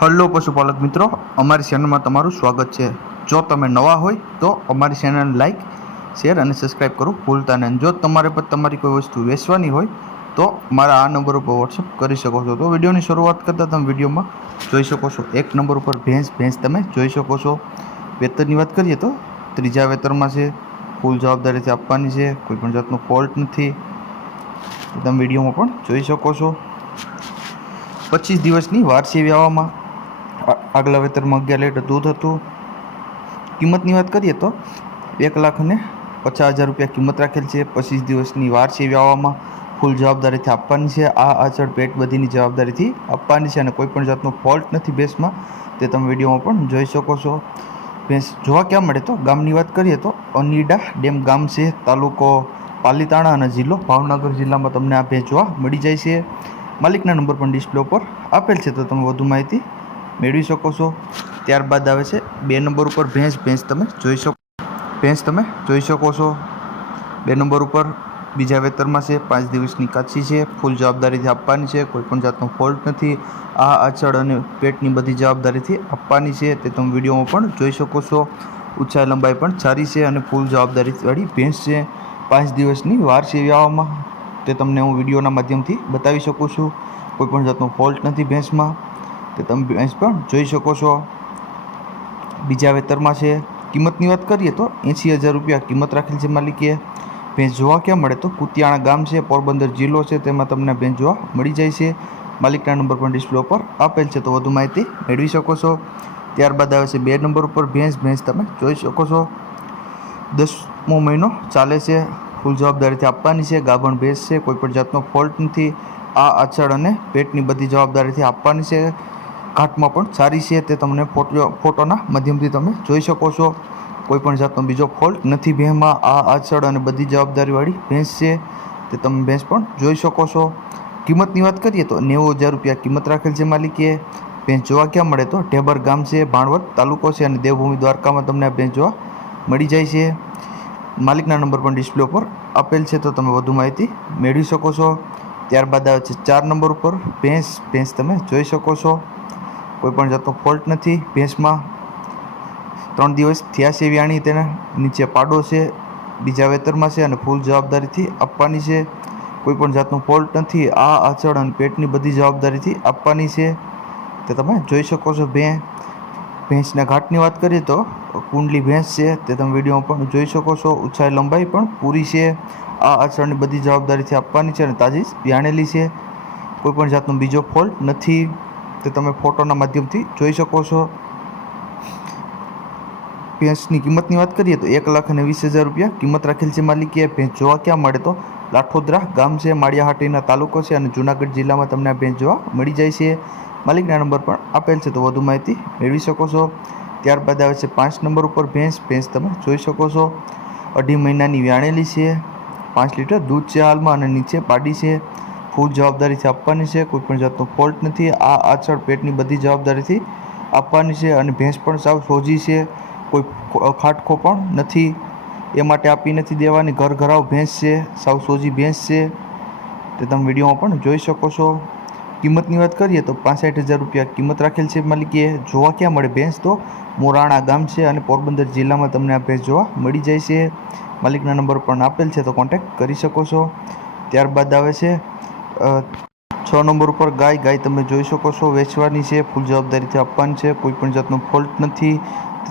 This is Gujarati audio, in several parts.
હલો પશુપાલક મિત્રો, અમારી ચેનલમાં તમારું સ્વાગત છે। જો તમે નવા હોય તો અમારી ચેનલ લાઈક, શેર અને સબસ્ક્રાઈબ કરો ભૂલતા નહીં। જો તમારે પર તમારી કોઈ વસ્તુ વેચવાની હોય તો મારા આ નંબર ઉપર વોટ્સઅપ કરી શકો છો। તો વિડીયોની શરૂઆત કરતાં તમે વિડીયોમાં જોઈ શકો છો એક નંબર ઉપર ભેંસ તમે જોઈ શકો છો। વેતરની વાત કરીએ તો ત્રીજા વેતરમાં છે, ફૂલ જવાબદારીથી આપવાની છે, કોઈપણ જાતનો ફોલ્ટ નથી। તમે વિડીયોમાં પણ જોઈ શકો છો। 25 દિવસની વાર છે વ્યાવામાં। આગલા વેતરમાં 11 લીટર દૂધ હતું। કિંમતની વાત કરીએ તો 1,50,000 રૂપિયા કિંમત રાખેલ છે। 25 દિવસની વાર છે વ્યાવામાં। ફૂલ જવાબદારીથી આપવાની છે। આ આચળ પેટ બધીની જવાબદારીથી આપવાની છે અને કોઈપણ જાતનો ફોલ્ટ નથી ભેંસમાં, તે તમે વિડીયોમાં પણ જોઈ શકો છો। ભેંસ જોવા ક્યાં મળે તો ગામની વાત કરીએ તો અનીડા ડેમ ગામ છે, તાલુકો પાલીતાણા અને જિલ્લો ભાવનગર જિલ્લામાં તમને આ ભેંસ જોવા મળી જાય છે। માલિકના નંબર પણ ડિસ્પ્લે ઉપર આપેલ છે, તો તમે વધુ માહિતી મેળવી શકો છો। ત્યારબાદ આવે છે 2 નંબર ઉપર ભેંસ તમે જોઈ શકો છો। 2 નંબર ઉપર બીજા વેતરમાં છે, 5 દિવસની કાચી છે, ફૂલ જવાબદારીથી આપવાની છે, કોઈપણ જાતનો ફોલ્ટ નથી। આ આચળ અને પેટની બધી જવાબદારીથી આપવાની છે, તે તમે વિડીયોમાં પણ જોઈ શકો છો। ઊંચાઈ લંબાઈ પણ સારી છે અને ફૂલ જવાબદારીવાળી ભેંસ છે। 5 દિવસની વાર છે વ્યાવામાં, તે તમને હું વિડીયોના માધ્યમથી બતાવી શકું છું। કોઈપણ જાતનો ફોલ્ટ નથી ભેંસમાં, તે તમે ભેંસ પણ જોઈ શકો છો। બીજા વેતરમાં છે। કિંમતની વાત કરીએ તો 80,000 રૂપિયા કિંમત રાખેલ છે માલિકે। ભેંસ જોવા ક્યાં મળે તો કુતિયાણા ગામ છે, પોરબંદર જિલ્લો છે, તેમાં તમને ભેંસ જોવા મળી જાય છે। માલિકના નંબર પણ ડિસ્પ્લે ઉપર આપેલ છે, તો વધુ માહિતી મેળવી શકો છો। ત્યારબાદ આવે છે 2 નંબર ઉપર ભેંસ તમે જોઈ શકો છો। 10મો મહિનો ચાલે છે, ફૂલ જવાબદારીથી આપવાની છે, ગાભણ ભેંસ છે, કોઈપણ જાતનો ફોલ્ટ નથી। આ આચળ અને પેટની બધી જવાબદારીથી આપવાની છે। ઘાટમાં પણ સારી છે, તે તમને ફોટોના માધ્યમથી તમે જોઈ શકો છો। કોઈપણ જાતનો બીજો ફોલ્ટ નથી ભેંસમાં। આ આચળ અને બધી જવાબદારીવાળી ભેંસ છે, તે તમે ભેંસ પણ જોઈ શકો છો। કિંમતની વાત કરીએ તો 90,000 રૂપિયા કિંમત રાખેલ છે માલિકે। ભેંસ જોવા ક્યાં મળે તો ઢેબર ગામ છે, ભાણવડ તાલુકો છે અને દેવભૂમિ દ્વારકામાં તમને આ ભેંસ જોવા મળી જાય છે। માલિકના નંબર પણ ડિસ્પ્લે ઉપર આપેલ છે, તો તમે વધુ માહિતી મેળવી શકો છો। ત્યારબાદ આવે છે 4 નંબર ઉપર ભેંસ તમે જોઈ શકો છો। કોઈપણ જાતનો ફોલ્ટ નથી ભેંસમાં। 3 દિવસ થયા છે વ્યાણી, તેના નીચે પાડો છે, બીજા વેતરમાં છે અને ફૂલ જવાબદારીથી આપવાની છે। કોઈપણ જાતનો ફોલ્ટ નથી। આ આચળ અને પેટની બધી જવાબદારીથી આપવાની છે, તે તમે જોઈ શકો છો। ભેંસના ઘાટની વાત કરીએ તો કુંડલી ભેંસ છે, તે તમે વિડીયોમાં પણ જોઈ શકો છો। ઊંચાઈ લંબાઈ પણ પૂરી છે। આ આચળની બધી જવાબદારીથી આપવાની છે અને તાજી વ્યાણેલી છે, કોઈપણ જાતનો બીજો ફોલ્ટ નથી, તે તમે ફોટોના માધ્યમથી જોઈ શકો છો। ભેંસની કિંમતની વાત કરીએ તો 1,20,000 રૂપિયા કિંમત રાખેલ છે માલિકે। ભેંસ જોવા ક્યાં મળે તો લાઠોદરા ગામ છે, માળિયાહાટીના તાલુકો છે અને જૂનાગઢ જિલ્લામાં તમને આ ભેંસ જોવા મળી જાય છે। માલિકના નંબર પણ આપેલ છે, તો વધુ માહિતી મેળવી શકો છો। ત્યારબાદ આવે છે 5 નંબર ઉપર ભેંસ તમે જોઈ શકો છો। 2.5 મહિનાની વ્યાણેલી છે, 5 લીટર દૂધ છે હાલમાં અને નીચે પાડી છે, ફૂલ જવાબદારીથી આપવાની છે, કોઈપણ જાતનો ફોલ્ટ નથી। આ આચળ પેટની બધી જવાબદારીથી આપવાની છે અને ભેંસ પણ સાવ સોજી છે, કોઈ ખાટખો પણ નથી, એ માટે આપી નથી દેવાની। ઘરાવ ભેંસ છે, સાવ સોજી ભેંસ છે, તે તમે વિડીયોમાં પણ જોઈ શકો છો। કિંમતની વાત કરીએ તો 65,000 રૂપિયા કિંમત રાખેલ છે માલિકે। જોવા ક્યાં મળે ભેંસ તો મોરાણા ગામ છે અને પોરબંદર જિલ્લામાં તમને આ ભેંસ જોવા મળી જાય છે। માલિકના નંબર પણ આપેલ છે, તો કોન્ટેક્ટ કરી શકો છો। ત્યારબાદ આવે છે 6 નંબર ઉપર ગાય તમે જોઈ શકો છો, વેચવાની છે, ફૂલ જવાબદારીથી આપવાની છે, કોઈપણ જાતનો ફોલ્ટ નથી,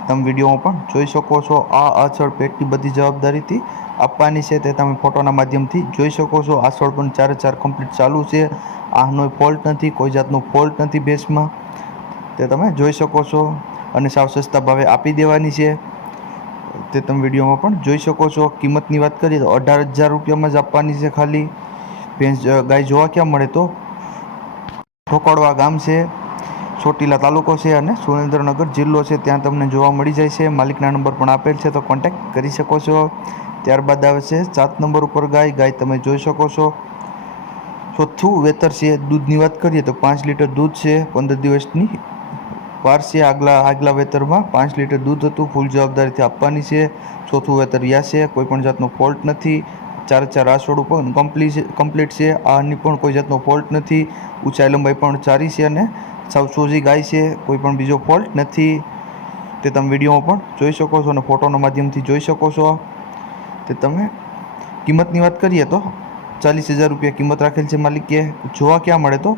તમે વિડીયોમાં પણ જોઈ શકો છો। આ આચળ પેટની બધી જવાબદારીથી આપવાની છે, તે તમે ફોટોના માધ્યમથી જોઈ શકો છો। આચળ પણ 4 કમ્પ્લીટ ચાલુ છે, આનો ફોલ્ટ નથી, કોઈ જાતનો ફોલ્ટ નથી ભેંસમાં, તે તમે જોઈ શકો છો અને સાવ સસ્તા ભાવે આપી દેવાની છે, તે તમે વિડીયોમાં પણ જોઈ શકો છો। કિંમતની વાત કરીએ તો 18,000 રૂપિયામાં જ આપવાની છે ખાલી। ભેંસ ગાય જોવા ક્યાં મળે તો ઠોકળવા ગામ છે, ચોટીલા તાલુકો છે અને સુરેન્દ્રનગર જિલ્લો છે, ત્યાં તમને જોવા મળી જાય છે। માલિકના નંબર પણ આપેલ છે, તો કોન્ટેક્ટ કરી શકો છો। ત્યારબાદ આવે છે 7 નંબર ઉપર ગાય તમે જોઈ શકો છો। ચોથું વેતર છે। દૂધની વાત કરીએ તો 5 લીટર દૂધ છે, 15 દિવસની વાર છે। આગલા વેતરમાં 5 લીટર દૂધ હતું, ફૂલ જવાબદારીથી આપવાની છે। ચોથું વેતર છે, કોઈપણ જાતનો ફોલ્ટ નથી। 4 આસોડું પણ કમ્પ્લીટ છે, આની પણ કોઈ જાતનો ફોલ્ટ નથી। ઊંચાઈ લંબાઈ પણ સારી છે અને સાવ સોજી ગાય છે, કોઈ પણ બીજો ફોલ્ટ નથી, તે તમે વિડીયોમાં પણ જોઈ શકો છો અને ફોટોના માધ્યમથી જોઈ શકો છો. તે તમે કિંમતની વાત કરીએ તો 40,000 રૂપિયા કિંમત રાખેલ છે માલિકે. જોવા ક્યાં મળે તો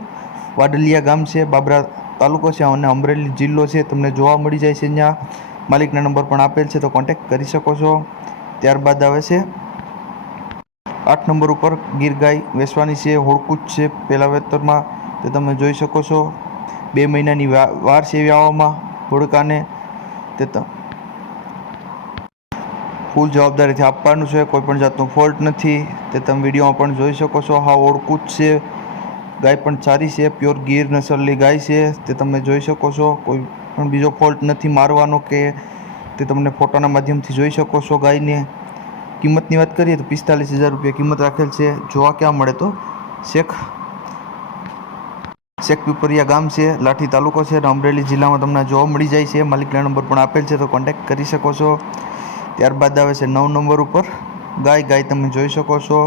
વાડલિયા ગામ છે, બાબરા તાલુકો છે અને અમરેલી જિલ્લો છે. તમને જોવા મળી જાય છે. અહીંયા માલિકના નંબર પણ આપેલ છે, તો કોન્ટેક્ટ કરી શકો છો. ત્યારબાદ આવે છે 8 નંબર ઉપર ગીર ગાય વેચવાની છે, હોળકૂચ છે પહેલા વેતરમાં, તે તમે જોઈ શકો છો. 2 મહિનાની વાર છે વ્યાવામાં હોડકાને. તે ફૂલ જવાબદારીથી આપવાનું છે, કોઈ પણ જાતનો ફોલ્ટ નથી, તે તમે વિડીયોમાં પણ જોઈ શકો છો. હા હોળકૂચ છે, ગાય પણ સારી છે, પ્યોર ગીર નસલની ગાય છે, તે તમે જોઈ શકો છો. કોઈ પણ બીજો ફોલ્ટ નથી મારવાનો કે, તે તમને ફોટોના માધ્યમથી જોઈ શકો છો. ગાયને કિંમતની વાત કરીએ તો 45,000 રૂપિયા કિંમત રાખેલ છે. જોવા ક્યાં મળે તો શેખ પીપરિયા ગામ છે, લાઠી તાલુકો છે અને અમરેલી જિલ્લામાં તમને જોવા મળી જાય છે. માલિકના નંબર પણ આપેલ છે, તો કોન્ટેક્ટ કરી શકો છો. ત્યારબાદ આવે છે 9 નંબર ઉપર ગાય તમે જોઈ શકો છો.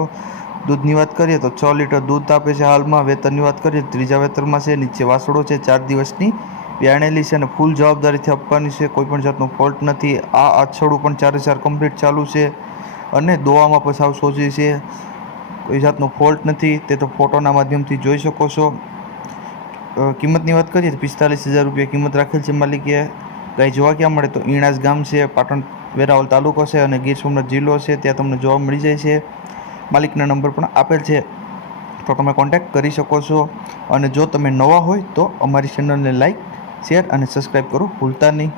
દૂધની વાત કરીએ તો 6 લીટર દૂધ આપે છે હાલમાં. વેતનની વાત કરીએ તો 3જા વેતરમાં છે. નીચે વાસળો છે, 4 દિવસની વ્યાણેલી છે અને ફૂલ જવાબદારીથી આપવાની છે, કોઈ પણ જાતનો ફોલ્ટ નથી. આ આછડું પણ 4 કમ્પ્લીટ ચાલુ છે અને દોવામાં પણ સાવ સોજી છે, કોઈ જાતનો ફોલ્ટ નથી, તે તો ફોટોના માધ્યમથી જોઈ શકો છો. કિંમતની વાત કરીએ તો 45,000 રૂપિયા કિંમત રાખેલ છે માલિકે. ગાય જોવા ક્યાં મળે તો ઈણાજ ગામ છે, પાટણ વેરાવળ તાલુકો છે અને ગીર સોમનાથ જિલ્લો છે, ત્યાં તમને જોવા મળી જાય છે. માલિકના નંબર પણ આપેલ છે, તો તમે કોન્ટેક્ટ કરી શકો છો. અને જો તમે નવા હોય તો અમારી ચેનલને લાઈક, શેર અને સબસ્ક્રાઈબ કરો ભૂલતા નહીં.